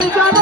enjoy